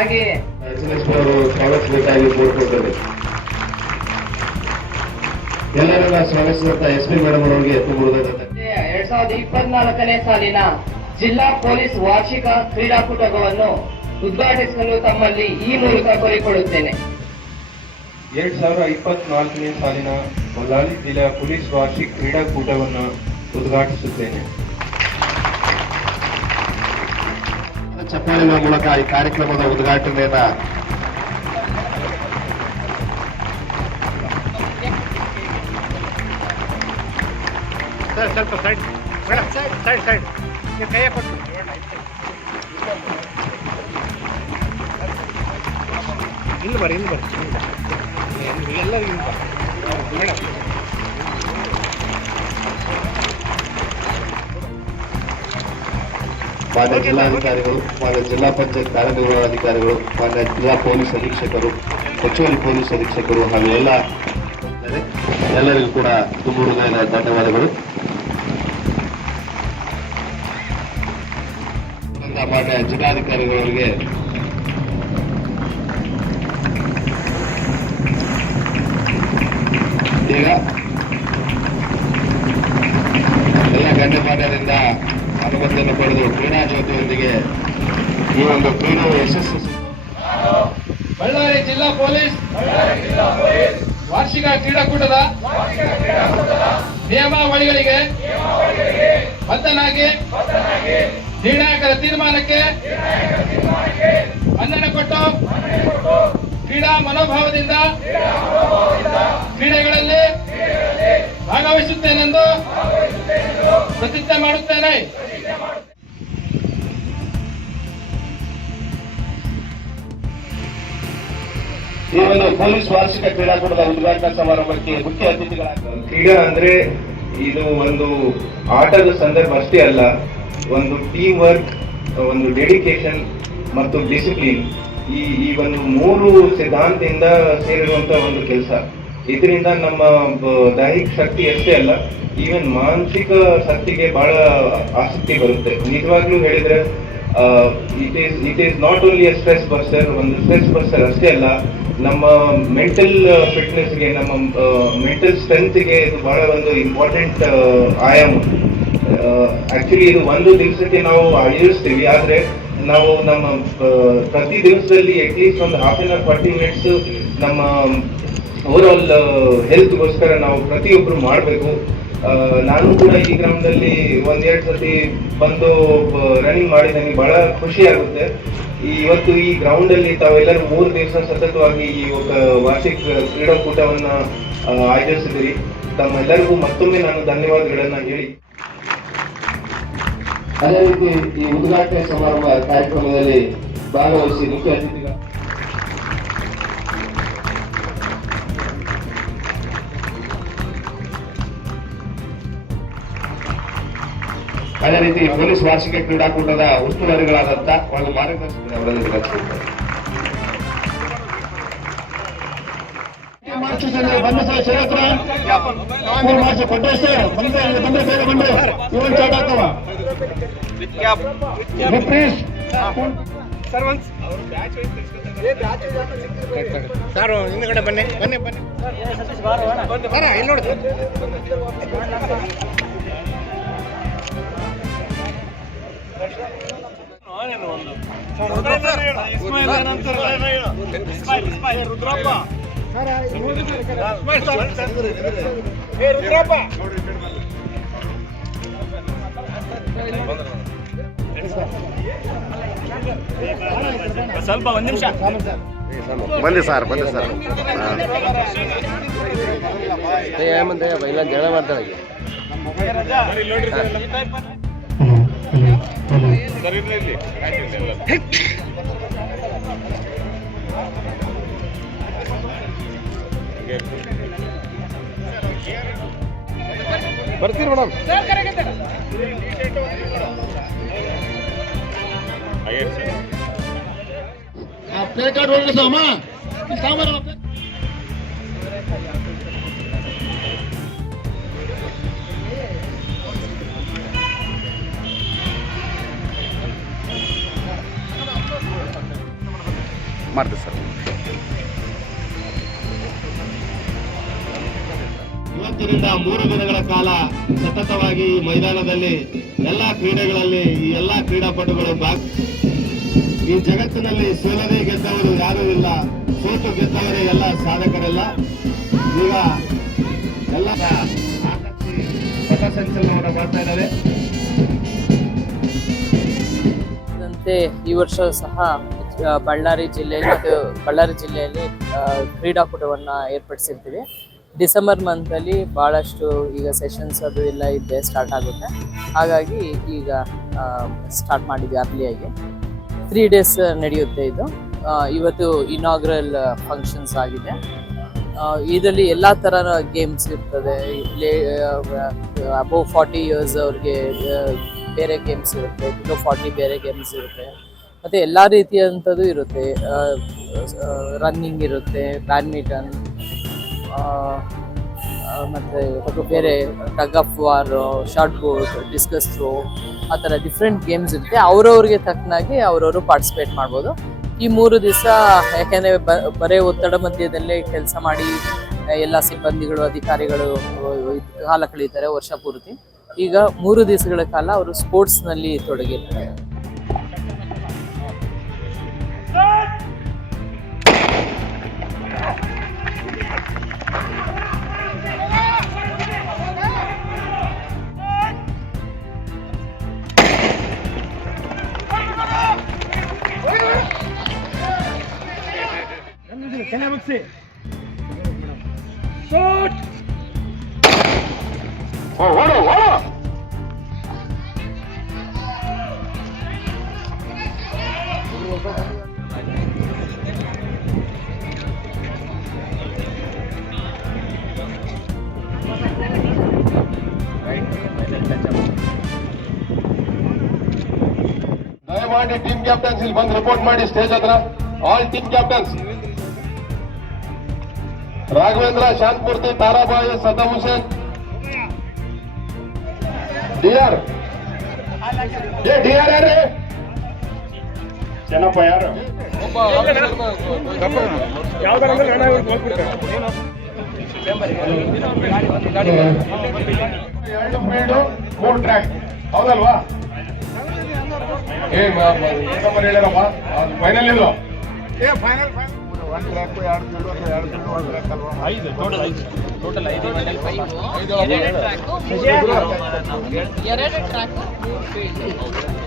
ಹಾಗೆಯೇ ಸ್ವಾಗತಿಸಬೇಕಾಗಿ ಕೋರ್ಕೊಳ್ತೇನೆ. ಎಲ್ಲರನ್ನ ಸ್ವಾಗತಿಸಿದಂತ SP madam ಅವರಿಗೆ ತುಂಬ 2024ನೇ ಸಾಲಿನ ಜಿಲ್ಲಾ ಪೊಲೀಸ್ ವಾರ್ಷಿಕ ಕ್ರೀಡಾಕೂಟವನ್ನು ಉದ್ಘಾಟಿಸಲು ತಮ್ಮಲ್ಲಿ ಈ ಮೂಲಕ ಕೋರಿಕೊಳ್ಳುತ್ತೇನೆ. 2024ನೇ ಸಾಲಿನ ಬಳ್ಳಾರಿ ಜಿಲ್ಲಾ ಪೊಲೀಸ್ ವಾರ್ಷಿಕ ಕ್ರೀಡಾಕೂಟವನ್ನು ಉದ್ಘಾಟಿಸುತ್ತೇನೆ. ಚಪ್ಪಾಳೆಗಳ ಮೂಲಕ ಈ ಕಾರ್ಯಕ್ರಮದ ಉದ್ಘಾಟನೆಯನ್ನ ಸ್ವಲ್ಪ ಸೈಡ್ ಮೇಡಮ್, ಸೈಡ್ ಸೈಡ್ ನೀವು ಕೈಯ ಕೊಟ್ಟು ಇಲ್ಲಿ ಬರ್ರಿ ಎಲ್ಲ ಮೇಡಮ್. ಮಾನ್ಯ ಜಿಲ್ಲಾಧಿಕಾರಿಗಳು, ಮಾನ್ಯ ಜಿಲ್ಲಾ ಪಂಚಾಯತ್ ಕಾರ್ಯನಿರ್ವಹಣಾಧಿಕಾರಿಗಳು, ಮಾನ್ಯ ಜಿಲ್ಲಾ ಪೊಲೀಸ್ ಅಧೀಕ್ಷಕರು, ಹೆಚ್ಚುವರಿ ಪೊಲೀಸ್ ಅಧೀಕ್ಷಕರು ಹಾಗೂ ಎಲ್ಲರಿಗೂ ಕೂಡ ತುಂಬ ಹೃದಯದ ಧನ್ಯವಾದಗಳು. ಮಾನ್ಯ ಜಿಲ್ಲಾಧಿಕಾರಿಗಳವರಿಗೆ ಈಗ ಎಲ್ಲ ಗಣ್ಯಮಾನ್ಯರಿಂದ ಅನುಮತಿಯನ್ನು ಪಡೆದು ಕ್ರೀಡಾ ಜ್ಯೋತಿಯೊಂದಿಗೆ ಈ ಒಂದು ಕ್ರೀಡಾ ಯಶಸ್ಸು. ಬಳ್ಳಾರಿ ಜಿಲ್ಲಾ ಪೊಲೀಸ್ ವಾರ್ಷಿಕ ಕ್ರೀಡಾಕೂಟದ ನಿಯಮಾವಳಿಗಳಿಗೆ ಬದ್ಧನಾಗಿ ನಿರ್ಣಾಯಕರ ತೀರ್ಮಾನಕ್ಕೆ ಮನ್ನಣೆ ಕೊಟ್ಟು ಕ್ರೀಡಾ ಮನೋಭಾವದಿಂದ ಕ್ರೀಡೆಗಳಲ್ಲಿ ಭಾಗವಹಿಸುತ್ತೇನೆಂದು ಪ್ರತಿಜ್ಞೆ ಮಾಡುತ್ತೇನೆ. ಈ ಒಂದು ಪೊಲೀಸ್ ವಾರ್ಷಿಕ ಕ್ರೀಡಾಕೂಟದ ಉದ್ಘಾಟನಾ ಸಮಾರಂಭಕ್ಕೆ ಮುಖ್ಯ ಅತಿಥಿಗಳಾಗಿ ಕ್ರೀಡಾ ಅಂದ್ರೆ ಇದು ಒಂದು ಆಟದ ಸಂದರ್ಭ ಅಷ್ಟೇ ಅಲ್ಲ, ಒಂದು ಟೀಮ್ ವರ್ಕ್, ಒಂದು ಡೆಡಿಕೇಶನ್ ಮತ್ತು ಡಿಸಿಪ್ಲಿನ್, ಈ ಒಂದು 3 ಸಿದ್ಧಾಂತದಿಂದ ಸೇರಿರುವಂತ ಒಂದು ಕೆಲಸ. ಇದರಿಂದ ನಮ್ಮ ದೈಹಿಕ ಶಕ್ತಿ ಅಷ್ಟೇ ಅಲ್ಲ, ಈವನ್ ಮಾನಸಿಕ ಶಕ್ತಿಗೆ ಬಹಳ ಆಸಕ್ತಿ ಬರುತ್ತೆ. ನಿಜವಾಗ್ಲೂ ಹೇಳಿದ್ರೆ it is not only a stress burster, ಒಂದು ಸ್ಟ್ರೆಸ್ ಬರ್ಸರ್ ಅಷ್ಟೇ ಅಲ್ಲ, ನಮ್ಮ ಮೆಂಟಲ್ ಫಿಟ್ನೆಸ್ಗೆ, ನಮ್ಮ ಮೆಂಟಲ್ ಸ್ಟ್ರೆಂತ್ಗೆ ಇದು ಬಹಳ ಒಂದು ಇಂಪಾರ್ಟೆಂಟ್ ಆಯಾಮ. ಆಕ್ಚುಲಿ ಇದು ಒಂದು ದಿವಸಕ್ಕೆ ನಾವು ಅಳಿಸ್ತೀವಿ, ಆದ್ರೆ ನಾವು ನಮ್ಮ ಪ್ರತಿ ದಿವಸದಲ್ಲಿ ಅಟ್ಲೀಸ್ಟ್ ಒಂದು ಹಾಫ್ ಆನ್ ಅವರ್ 40 ಮಿನಿಟ್ಸ್ ನಮ್ಮ ಓವರ್ ಆಲ್ ಹೆಲ್ತ್ಗೋಸ್ಕರ ನಾವು ಪ್ರತಿಯೊಬ್ಬರು ಮಾಡಬೇಕು. ನಾನು ಕೂಡ ಈ ಗ್ರಾಮದಲ್ಲಿ 1-2 ಸತಿ ಬಂದು ರನ್ನಿಂಗ್ ಮಾಡಿದ್ದೇನೆ, ಬಹಳ ಖುಷಿ ಆಗುತ್ತೆ. ಇವತ್ತು ಈ ಗ್ರೌಂಡ್ ಅಲ್ಲಿ ತಾವೆಲ್ಲರೂ 3 ದಿವಸ ಸತತವಾಗಿ ಈ ವಾರ್ಷಿಕ ಕ್ರೀಡಾಕೂಟವನ್ನ ಆಯೋಜಿಸಿದಿರಿ. ತಮ್ಮೆಲ್ಲರಿಗೂ ಮತ್ತೊಮ್ಮೆ ನಾನು ಧನ್ಯವಾದಗಳನ್ನ ಹೇಳಿ, ಅದೇ ರೀತಿ ಈ ಉದ್ಘಾಟನೆ ಸಮಾರಂಭ ಕಾರ್ಯಕ್ರಮದಲ್ಲಿ ಭಾಗವಹಿಸಿ ಮುಖ್ಯ ಅತಿಥಿಗಳು ಅದೇ ರೀತಿ ಪೊಲೀಸ್ ವಾರ್ಷಿಕ ಕ್ರೀಡಾಕೂಟದ ಉಸ್ತುವಾರಿಗಳಾದಂಥ ಒಂದು ಮಾರ್ಗದರ್ಶಕರು ಅವರಲ್ಲಿ ವಿವರಿಸಿದ್ದಾರೆ. ಬನ್ನಿ ಸರ್, ಕ್ಷೇತ್ರ ಮಾರ್ಚ್ ಕೊಟ್ಟೆ ಸರ್, ಬಂದ್ರೆ ಬೇಗ ಬನ್ನಿ, ಇವನ್ ಚಾಟ್ ಹಾಕವ ಸರ್ ಹಿಂದ್ಗಡೆ ಬನ್ನಿ ಬನ್ನಿ ಬನ್ನಿ ಇಲ್ಲಿ ನೋಡಿ ಸರ್. ಸ್ವಲ್ಪ ಒಂದ್ ನಿಮಿಷ ಬನ್ನಿ ಸರ್, ಬನ್ನಿ ಸರ್. ಏಮಂದ್ರೆ ಇಲ್ಲ ಜನ ಮಾಡ್ತಾರೆ. ಬರ್ತೀರಿ ಮೇಡಮ್? ಪ್ಲೇ ಕಾರ್ಡ್ ಹೊರಡಿಸ ಅಮ್ಮ, ಸಾಂಬಾರು ಮಾಡ್ತೀವಿ ಸರ್. ಇವತ್ತಿನಿಂದ 3 ದಿನಗಳ ಕಾಲ ಸತತವಾಗಿ ಈ ಮೈದಾನದಲ್ಲಿ ಎಲ್ಲಾ ಕ್ರೀಡೆಗಳಲ್ಲಿ ಈ ಎಲ್ಲಾ ಕ್ರೀಡಾಪಟುಗಳು ಈ ಜಗತ್ತಿನಲ್ಲಿ ಸೋಲದೆ ಗೆದ್ದವರು ಯಾರೂ ಇಲ್ಲ, ಸೋತು ಗೆದ್ದವರೇ ಎಲ್ಲ ಸಾಧಕರೆಲ್ಲ. ಈಗ ಎಲ್ಲ ಪಥಸಂಚಲನವನ್ನು ಮಾಡ್ತಾ ಇದ್ದಾರೆ. ಈ ವರ್ಷ ಸಹ ಬಳ್ಳಾರಿ ಜಿಲ್ಲೆಯಲ್ಲಿ ಕ್ರೀಡಾಕೂಟವನ್ನು ಏರ್ಪಡಿಸಿರ್ತೀವಿ. ಡಿಸೆಂಬರ್ ಮಂತಲ್ಲಿ ಭಾಳಷ್ಟು ಈಗ ಸೆಷನ್ಸ್ ಅದು ಎಲ್ಲ ಸ್ಟಾರ್ಟ್ ಆಗುತ್ತೆ. ಹಾಗಾಗಿ ಈಗ ಸ್ಟಾರ್ಟ್ ಮಾಡಿದ್ವಿ ಅರ್ಲಿಯಾಗಿ. 3 days ನಡೆಯುತ್ತೆ ಇದು. ಇವತ್ತು ಇನಾಗ್ರಲ್ ಫಂಕ್ಷನ್ಸ್ ಆಗಿದೆ. ಇದರಲ್ಲಿ ಎಲ್ಲ ಥರ ಗೇಮ್ಸ್ ಇರ್ತದೆ. ಅಬೌವ್ 40 years ಅವ್ರಿಗೆ ಬೇರೆ ಗೇಮ್ಸ್ ಇರುತ್ತೆ, ಬಿಲೋ 40 ಬೇರೆ ಗೇಮ್ಸ್ ಇರುತ್ತೆ. ಮತ್ತು ಎಲ್ಲ ರೀತಿಯಂಥದ್ದು ಇರುತ್ತೆ. ರನ್ನಿಂಗ್ ಇರುತ್ತೆ, ಬ್ಯಾಡ್ಮಿಂಟನ್, ಮತ್ತು ಬೇರೆ tug of war, shot put, discus throw, ಆ ಥರ ಡಿಫ್ರೆಂಟ್ ಗೇಮ್ಸ್ ಇರುತ್ತೆ. ಅವ್ರವ್ರಿಗೆ ತಕ್ಕನಾಗಿ ಅವ್ರವರು ಪಾರ್ಟಿಸಿಪೇಟ್ ಮಾಡ್ಬೋದು. ಈ 3 ದಿವಸ ಯಾಕೆಂದರೆ ಬರೇ ಒತ್ತಡ ಮಧ್ಯದಲ್ಲೇ ಕೆಲಸ ಮಾಡಿ ಎಲ್ಲ ಸಿಬ್ಬಂದಿಗಳು, ಅಧಿಕಾರಿಗಳು ಕಾಲ ಕಳೀತಾರೆ ವರ್ಷ ಪೂರ್ತಿ. ಈಗ 3 ದಿವಸಗಳ ಕಾಲ ಅವರು ಸ್ಪೋರ್ಟ್ಸ್ನಲ್ಲಿ ತೊಡಗಿರ್ತಾರೆ. ದಯಮಾಡಿ ಟೀಮ್ ಕ್ಯಾಪ್ಟನ್ಸ್ ಇಲ್ಲಿ ಬಂದು ರಿಪೋರ್ಟ್ ಮಾಡಿ ಸ್ಟೇಜ್ ಹತ್ರ. ಆಲ್ ಟೀಮ್ ಕ್ಯಾಪ್ಟನ್ಸ್: ರಾಘವೇಂದ್ರ, ಶಾಂತಮೂರ್ತಿ, ತಾರಾಬಾಯಿ, ಸದ್ದಾಂ ಹುಸೇನ್, ಡಿಆರ್. ಡಿಆರ್ ಯಾರು? ಚೆನ್ನಪ್ಪ ಯಾರು? ಎರಡು ಫೀಲ್ಡು 3 ಟ್ರ್ಯಾಕ್ ಹೌದಲ್ವಾ? ನಂಬರ್ ಹೇಳಿರಪ್ಪ, ಫೈನಲ್ ಇಲ್ಲ. ಫೈನಲ್ 1 ಟ್ರ್ಯಾಕ್ 2 ಫೀಲ್ಡು ಅಥವಾ 2 ಫೀಲ್ಡು 1 ಟ್ರ್ಯಾಕ್ ಅಲ್ವಾ? 5 ಟೋಟಲ್ 5 2 ಟ್ರ್ಯಾಕ್ 3 ಫೀಲ್ಡ್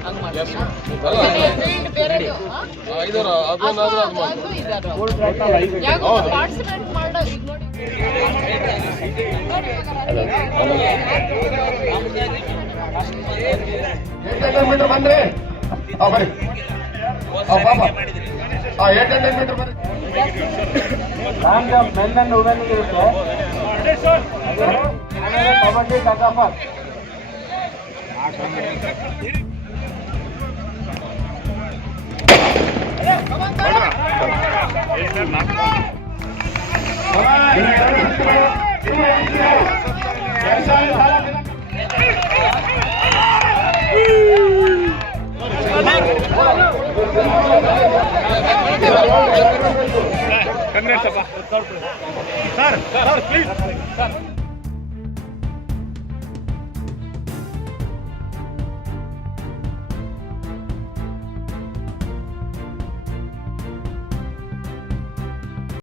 ಹಂಗೆ ಪಾರ್ಟಿಸಿಪೇಟ್ ಮಾಡೋ ಈಗ ನೋಡಿ. ಮೀಟರ್ ಬಂದ್ರಿ ಬರ್ರಿ. ಪಾಪ 800 ಮೀಟರ್ ಬರ್ರಿ. Long jump men and women ಇರುತ್ತೆ. Kabaddi, tug of war. Sir please sir.